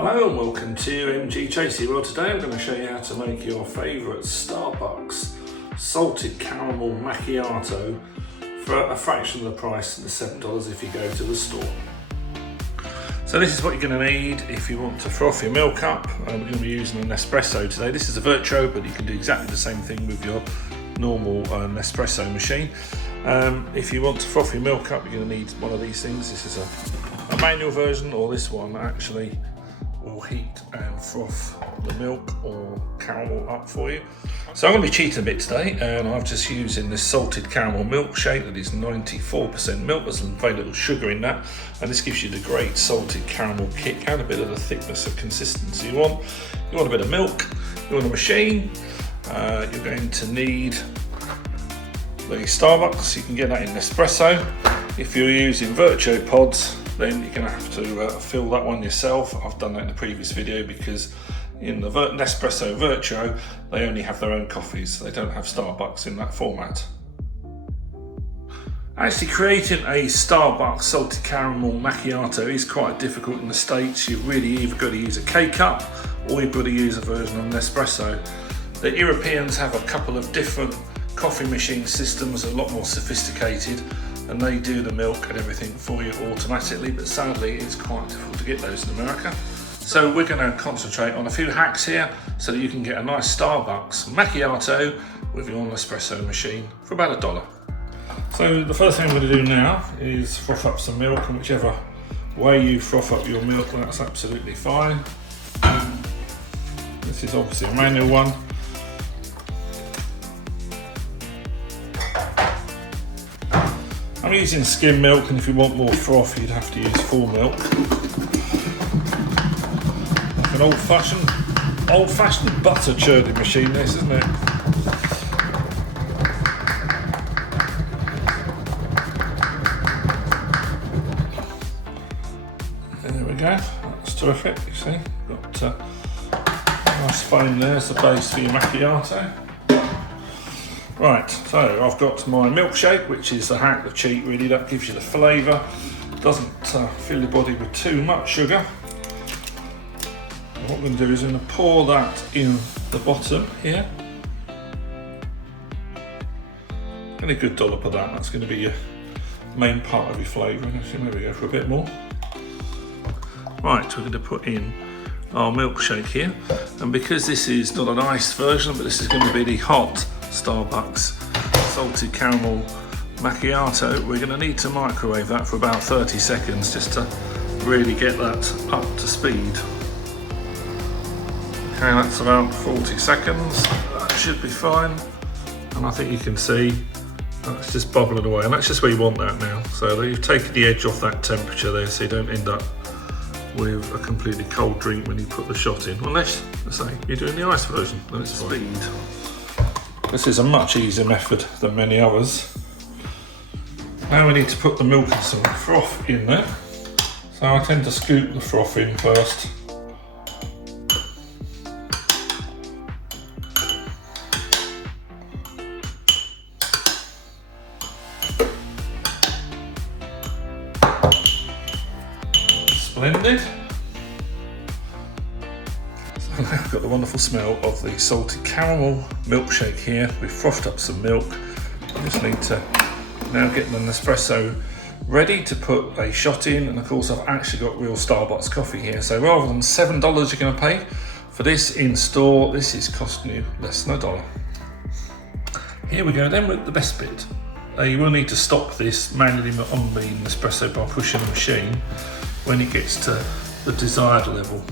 Hello and welcome to MGTracey. Well, today I'm going to show you how to make your favourite Starbucks salted caramel macchiato for a fraction of the price of the $7 if you go to the store. So this is what you're going to need if you want to froth your milk up. We're going to be using an espresso today. This is a Virtuo, but you can do exactly the same thing with your normal Nespresso machine. If you want to froth your milk up, you're going to need one of these things. This is a manual version, or this one actually will heat and froth the milk or caramel up for you. So I'm going to be cheating a bit today, and I'm just using this salted caramel milkshake that is 94% milk. There's very little sugar in that, and this gives you the great salted caramel kick and a bit of the thickness and consistency you want. You want a bit of milk, you want a machine, you're going to need the Starbucks. You can get that in Nespresso. If you're using Virtuo pods, then you're going to have to fill that one yourself. I've done that in the previous video because in the Nespresso Virtuo, they only have their own coffees. They don't have Starbucks in that format. Actually creating a Starbucks salted caramel macchiato is quite difficult in the States. You've really either got to use a K-Cup or you've got to use a version of Nespresso. The Europeans have a couple of different coffee machine systems, a lot more sophisticated, and they do the milk and everything for you automatically, but sadly it's quite difficult to get those in America. So we're going to concentrate on a few hacks here so that you can get a nice Starbucks macchiato with your Nespresso machine for about $1. So the first thing I'm going to do now is froth up some milk, and whichever way you froth up your milk, that's absolutely fine. This is obviously a manual one. I'm using skim milk, and if you want more froth, you'd have to use full milk. Like an old-fashioned butter churning machine, this, isn't it? There we go. That's terrific. You see, got a nice foam there as the base for your macchiato. Right, so I've got my milkshake, which is the hack, the cheat really, that gives you the flavour. Doesn't fill your body with too much sugar. And what I'm going to do is I'm going to pour that in the bottom here. And a good dollop of that, that's going to be your main part of your flavouring. So maybe go for a bit more. Right, we're going to put in our milkshake here. And because this is not an iced version, but this is going to be the hot Starbucks salted caramel macchiato, we're going to need to microwave that for about 30 seconds just to really get that up to speed. Okay, that's about 40 seconds. That should be fine. And I think you can see that's just bubbling away, and that's just where you want that now. So you've taken the edge off that temperature there, so you don't end up with a completely cold drink when you put the shot in. Unless, let's say, you're doing the ice version, then it's speed. This is a much easier method than many others. Now we need to put the milk and some froth in there. So I tend to scoop the froth in first. Splendid. I've got the wonderful smell of the salted caramel milkshake here. We've frothed up some milk. I just need to now get the Nespresso ready to put a shot in, and of course I've actually got real Starbucks coffee here. So rather than $7 you're going to pay for this in store, this is costing you less than $1. Here we go then with the best bit. You will need to stop this manually on the Nespresso by pushing the machine when it gets to the desired level.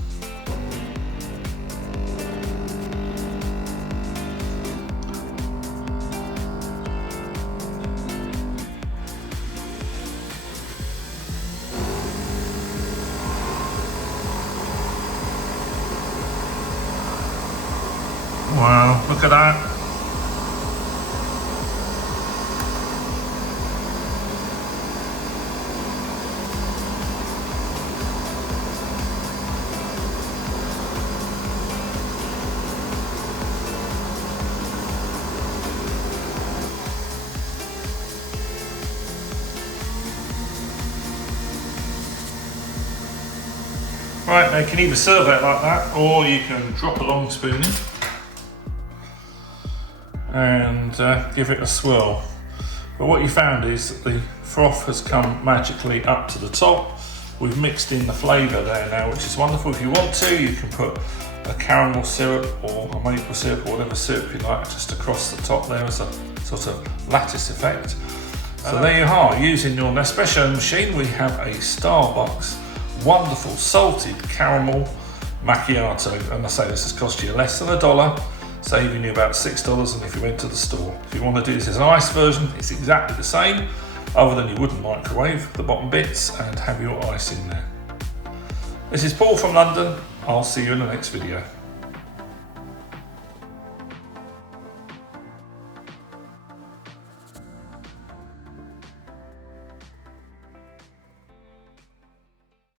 Wow, look at that. Right, now you can either serve it like that, or you can drop a long spoon in and give it a swirl. But what you found is that the froth has come magically up to the top. We've mixed in the flavour there now, which is wonderful. If you want to, you can put a caramel syrup or a maple syrup or whatever syrup you like just across the top there as a sort of lattice effect. So there you are, using your Nespresso machine, we have a Starbucks wonderful salted caramel macchiato. And I say this has cost you less than $1, saving you about $6 than if you went to the store. If you want to do this as an ice version, it's exactly the same, other than you wouldn't microwave the bottom bits and have your ice in there. This is Paul from London. I'll see you in the next video.